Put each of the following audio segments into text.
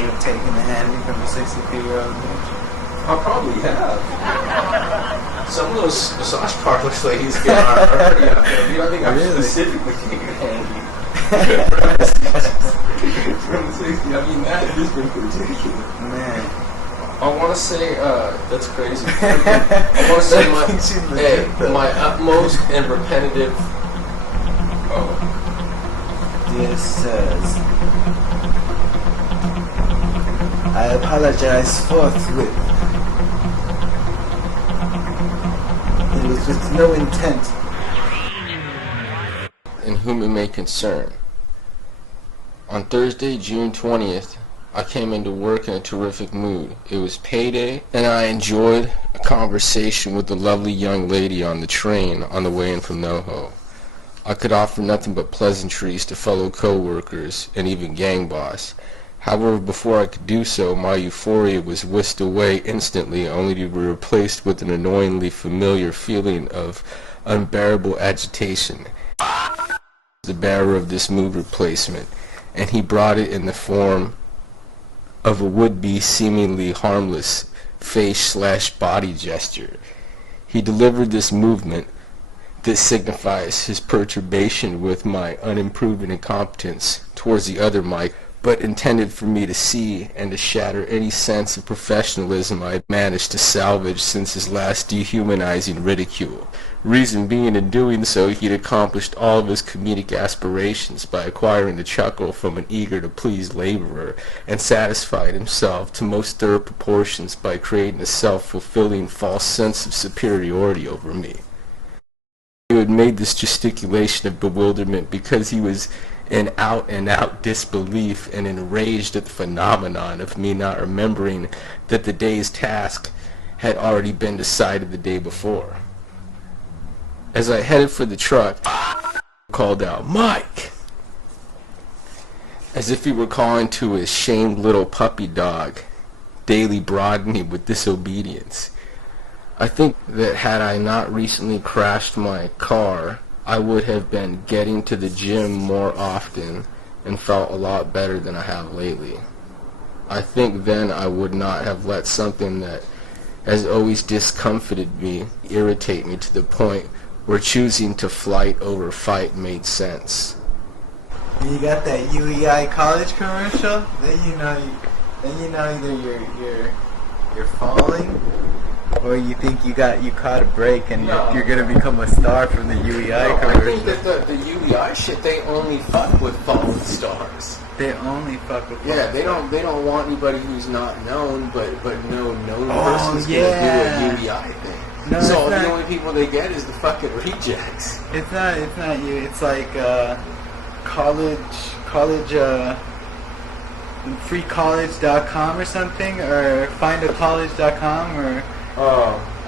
you have taken a handy from a 63-year-old bitch? I probably have. Some of those massage parlor ladies are pretty up there. I think I'm specifically taking a handy. From the 60, I mean, that has been ridiculous. Man. I want to say, that's crazy. I want to say my utmost and repetitive. Oh. This says, I apologize forthwith. It was with no intent. In whom it may concern. On Thursday, June 20th, I came into work in a terrific mood. It was payday, and I enjoyed a conversation with a lovely young lady on the train on the way in from NoHo. I could offer nothing but pleasantries to fellow co-workers and even gang boss. However, before I could do so, my euphoria was whisked away instantly, only to be replaced with an annoyingly familiar feeling of unbearable agitation. The bearer of this mood replacement, and he brought it in the form of a would-be seemingly harmless face/body gesture. He delivered this movement that signifies his perturbation with my unimproving incompetence towards the other Mike, but intended for me to see and to shatter any sense of professionalism I had managed to salvage since his last dehumanizing ridicule. Reason being, in doing so, he had accomplished all of his comedic aspirations by acquiring a chuckle from an eager-to-please laborer, and satisfied himself to most thorough proportions by creating a self-fulfilling false sense of superiority over me. He had made this gesticulation of bewilderment because he was in out-and-out disbelief and enraged at the phenomenon of me not remembering that the day's task had already been decided the day before. As I headed for the truck, I called out, "Mike!" as if he were calling to his shamed little puppy dog, daily broadening with disobedience. I think that had I not recently crashed my car, I would have been getting to the gym more often and felt a lot better than I have lately. I think then I would not have let something that has always discomfited me irritate me to the point where choosing to flight over fight made sense. You got that UEI college commercial? Then you know either you're falling, or you think you caught a break and you're gonna become a star from the UEI commercial. I think that the UEI shit, they only fuck with fallen stars. They only fuck with fallen stars. They don't want anybody who's not known, but no known person's gonna do a UEI thing. No, so the only people they get is the fucking rejects. It's not you. It's like freecollege.com or something, or findacollege.com, or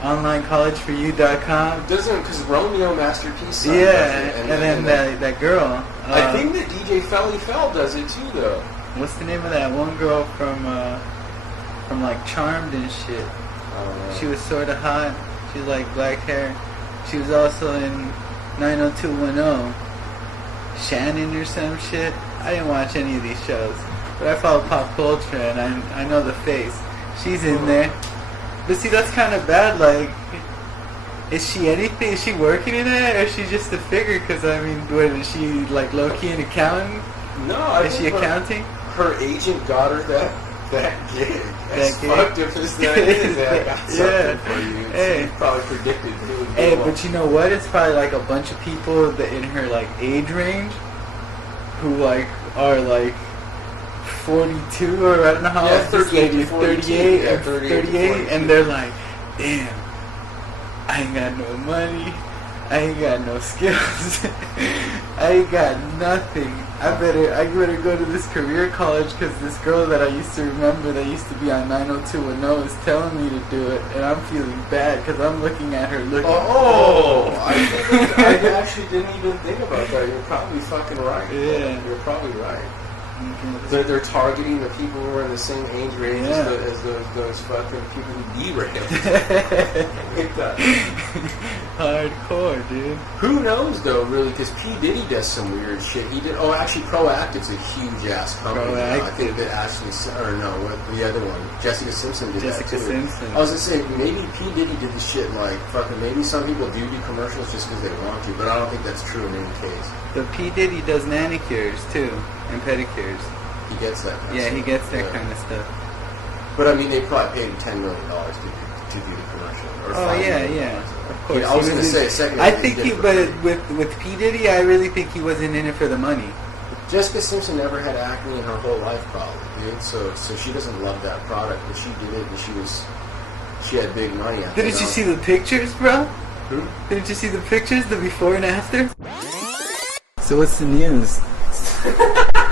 onlinecollegeforyou.com. Doesn't, because Romeo Masterpiece. And then that girl. I think that DJ Felly Fell does it too, though. What's the name of that one girl from like Charmed and shit? She was sort of hot. She was like black hair. She was also in 90210. Shannon or some shit. I didn't watch any of these shows, but I follow pop culture and I know the face. She's in there. But see, that's kind of bad. Like, is she anything? Is she working in it, or is she just a figure? Because I mean, what, is she like low-key an accountant? No, is she accounting? Her agent got her that gig. As fucked up as that is, I got something for you. Hey. She probably predicted it would Hey, but you know what? It's probably like a bunch of people that in her like age range who like are like 42, or I don't know how old this lady is, 38, and they're like, damn, I ain't got no money, I ain't got no skills, I ain't got nothing. I better go to this career college because this girl that I used to remember that used to be on 90210 is telling me to do it, and I'm feeling bad because I'm looking at her looking. I actually didn't even think about that. You're probably fucking right. Yeah. You're probably right. They're targeting the people who are in the same age range as those fucking people who derailed. Hardcore, dude. Who knows though, really? Because P Diddy does some weird shit. He did. Oh, actually, Proactive's a huge ass company. I think that Ashley, or no, what the other one, Jessica Simpson did that too. I was gonna say maybe P Diddy did the shit like fucking. Maybe some people do commercials just because they want to, but I don't think that's true in any case. The P Diddy does manicures too and pedicures. He gets that. Kind of stuff. He gets that kind of stuff. But I mean, they probably paid him $10 million to do the commercial. Or Of course. Yeah, I was going to say a second. I think with P Diddy, I really think he wasn't in it for the money. Jessica Simpson never had acne in her whole life, probably, dude. So she doesn't love that product, but she did it, and she had big money. Didn't you see the pictures, bro? Who? Didn't you see the pictures, the before and after? So what's the news?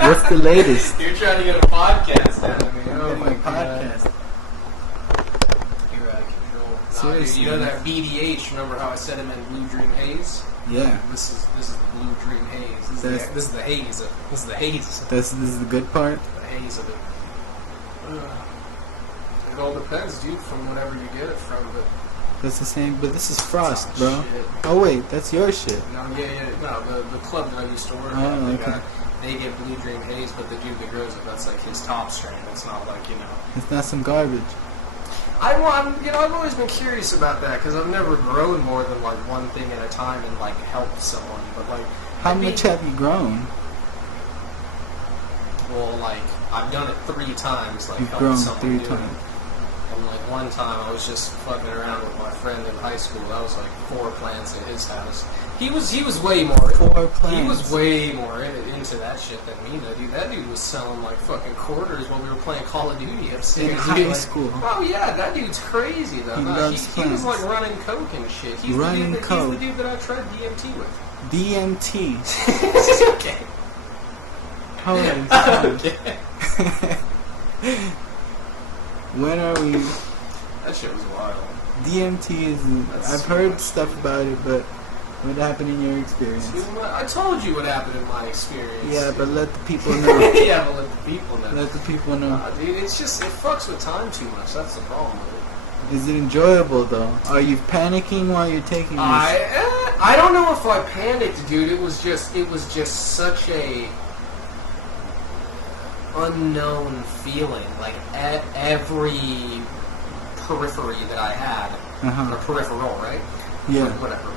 What's the latest? You're trying to get a podcast out of me. Oh my podcast. You're out of control. Seriously. You know that BDH? Remember how I said it meant Blue Dream Haze? Yeah. This is the Blue Dream Haze. This is the haze. This is the haze. This is the good part. The haze of it. It all depends, dude, from whatever you get it from. But that's the same. But this is Frost, bro. Shit. Oh wait, that's your shit. No, the club that I used to work at. They get Blue Dream Haze, but the dude that grows it, that's like his top strain. It's not like, It's not some garbage. I've always been curious about that because I've never grown more than like one thing at a time and like helped someone. But like, how much have you grown? Well, like I've done it 3 times. Like you've grown someone 3 do times. It. And like one time I was just fucking around with my friend in high school. That was like 4 plants at his house. He was way more. 4 plants. He was way more into that shit than me, though, dude. That dude was selling like fucking quarters while we were playing Call of Duty upstairs. In high school. Oh yeah, that dude's crazy though. He was like running coke and shit. He's the dude that I tried DMT with. DMT. Okay. Holy shit. When are we? That shit was wild. DMT is. I've heard stuff about it, but what happened in your experience? I told you what happened in my experience. Yeah, but let the people know. Yeah, but let the people know. Let the people know. Dude, it's just, it fucks with time too much. That's the problem with it. Is it enjoyable, though? Are you panicking while you're taking this? I don't know if I panicked, dude. It was just such a unknown feeling. Like, every periphery that I had, or peripheral, right? Yeah. Whatever.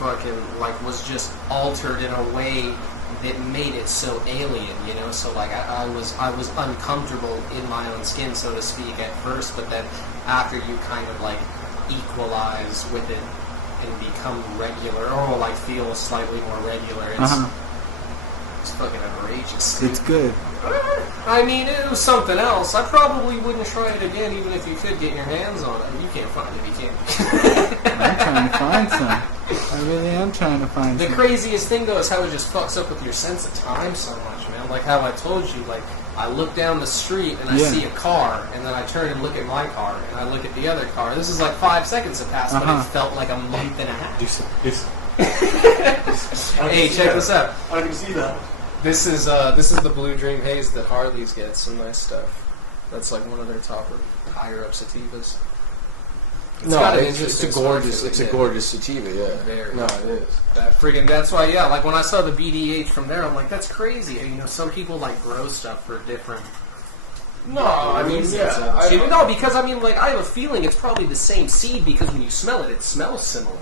Fucking, like, was just altered in a way that made it so alien, So, like, I was uncomfortable in my own skin, so to speak, at first, but then after you kind of, like, equalize with it and become regular, or, like, feel slightly more regular, it's fucking outrageous. It's good. I mean, it was something else. I probably wouldn't try it again, even if you could get your hands on it. You can't find it, you can't. I'm trying to find some. I really am trying to find some. The craziest thing, though, is how it just fucks up with your sense of time so much, man. Like how I told you, like, I look down the street and I see a car, and then I turn and look at my car, and I look at the other car. This is like 5 seconds have passed, but it felt like a month and a half. Hey, check this out. I can see that. This is the Blue Dream Haze that Harley's get. Some nice stuff. That's like one of their higher up sativas. It's a gorgeous sativa. Yeah. Very. No, it is. That's why. Yeah, like when I saw the BDH from there, I'm like, that's crazy. Some people like grow stuff for different. No, I mean, No, because I mean, like, I have a feeling it's probably the same seed because when you smell it, it smells similar.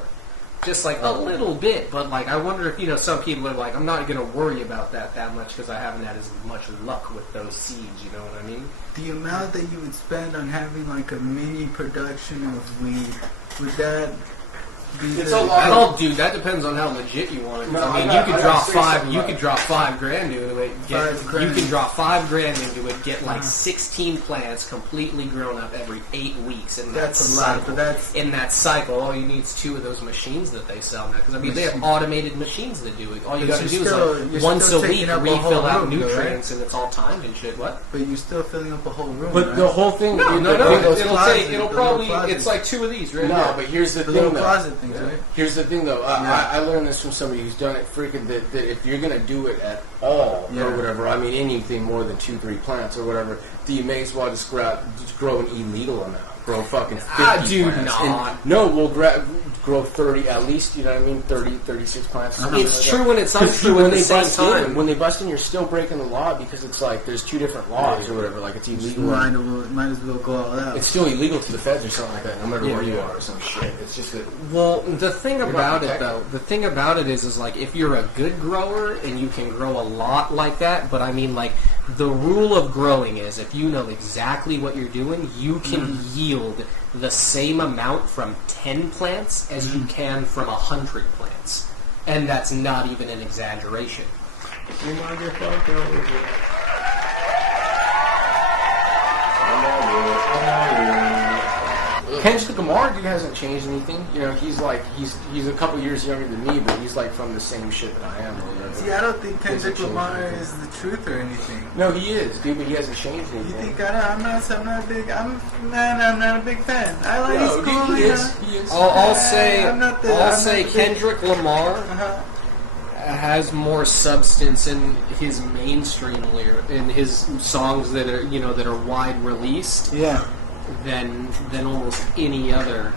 Just like a little bit, but like I wonder if some people are like, I'm not gonna worry about that much because I haven't had as much luck with those seeds. You know what I mean? The amount that you would spend on having like a mini production of weed, would that be? It's a lot. Dude, that depends on how legit you want it. No, I mean, you could drop $5. You could drop $5 grand into it. You can drop $5 grand into it. Get like 16 plants completely grown up every 8 weeks. And that's a lot. But that's in that cycle. All you need is 2 of those machines that they sell now. Because I mean, they have automated machines that do it. All you got to do is like once a week refill out nutrients, and it's all timed and shit. What? But you're still filling up a whole room. But the whole thing. No. It'll probably. It's like 2 of these right now. No, but here's the little thing. closet things, right? Here's the thing, though. I learned this from somebody who's done it. Freaking that if you're gonna do it at all or whatever, I mean anything more than 2-3 plants or whatever, you may as well just grow an illegal amount. Grow fucking 50 plants. We'll grow 30 at least. You know what I mean? 36 plants. It's true and it's untrue at the same time. When they bust in, you're still breaking the law because it's like there's 2 different laws or whatever. Like it's illegal. Might as well go all out. It's still illegal to the feds or something like that, no matter where you are or some shit. It's just that. Well, the thing about it though, is like if you're a good grower and you can grow a lot like that, but I mean like the rule of growing is if you know exactly what you're doing, you can yield the same amount from 10 plants as you can from 100 plants. And that's not even an exaggeration. Kendrick Lamar, dude, hasn't changed anything. You know, he's a couple years younger than me, but he's like from the same shit that I am. Or whatever. See, I don't think Kendrick Lamar is the truth or anything. No, he is, dude, but he hasn't changed anything. You think I'm not a big fan. I like his cool. He is. I'll say Kendrick Lamar has more substance in his mainstream lyric, in his songs that are wide released. Yeah. Than almost any other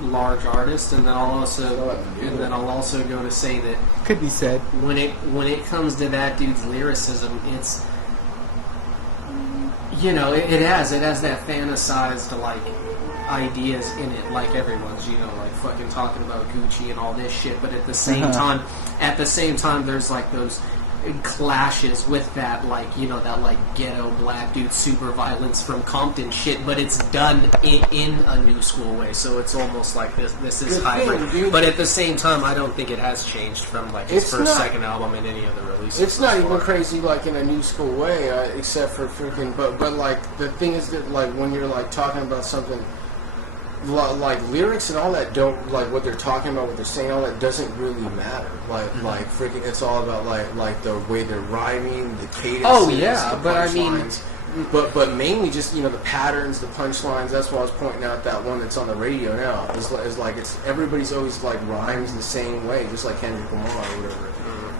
large artist, and then I'll also go to say that could be said when it comes to that dude's lyricism, it's it has that fantasized like ideas in it, like everyone's like fucking talking about Gucci and all this shit, but at the same time there's like those clashes with that that ghetto black dude super violence from Compton shit, but it's done in a new school way, so it's almost like this is hybrid. But at the same time, I don't think it has changed from like his second album and any other release. It's not even crazy like in a new school way, except for freaking. But like the thing is that like when you're like talking about something. Like lyrics and all that don't like what they're talking about, what they're saying, all that doesn't really matter. Like freaking, it's all about like the way they're rhyming, the cadence. Oh yeah, but I mean, but mainly just the patterns, the punchlines. That's why I was pointing out that one that's on the radio now. Is like it's everybody's always like rhymes the same way, just like Kendrick Lamar or whatever.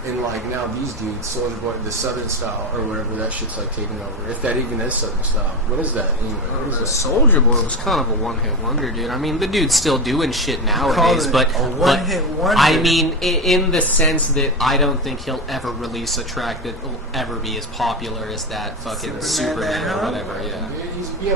And like now these dudes, Soulja Boy, the Southern style or whatever, that shit's like taking over. If that even is Southern style, what is that anyway? What is that? Soulja Boy was kind of a one-hit wonder, dude. I mean, the dude's still doing shit nowadays, but a one-hit wonder. I mean, in the sense that I don't think he'll ever release a track that will ever be as popular as that fucking Superman or whatever. Yeah.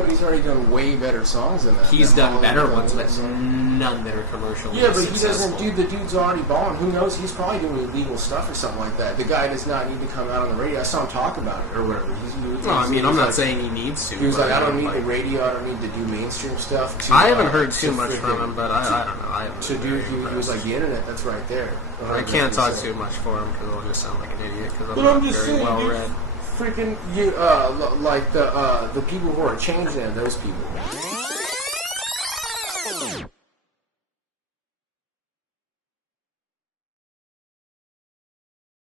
But he's already done way better songs than that. He's done better ones, but none that are commercially but successful. he doesn't. Dude, the dude's already balling. Who knows? He's probably doing illegal stuff or something like that. The guy does not need to come out on the radio. I saw him talk about it or whatever. I'm not saying he needs to. He was like, I don't need the radio. I don't need to do mainstream stuff. I haven't heard too much from him, but I don't know. He was like, the internet, that's right there. I can't talk too much for him because I'll just sound like an idiot because I'm not very well read. Freaking like the people who are changing, those people.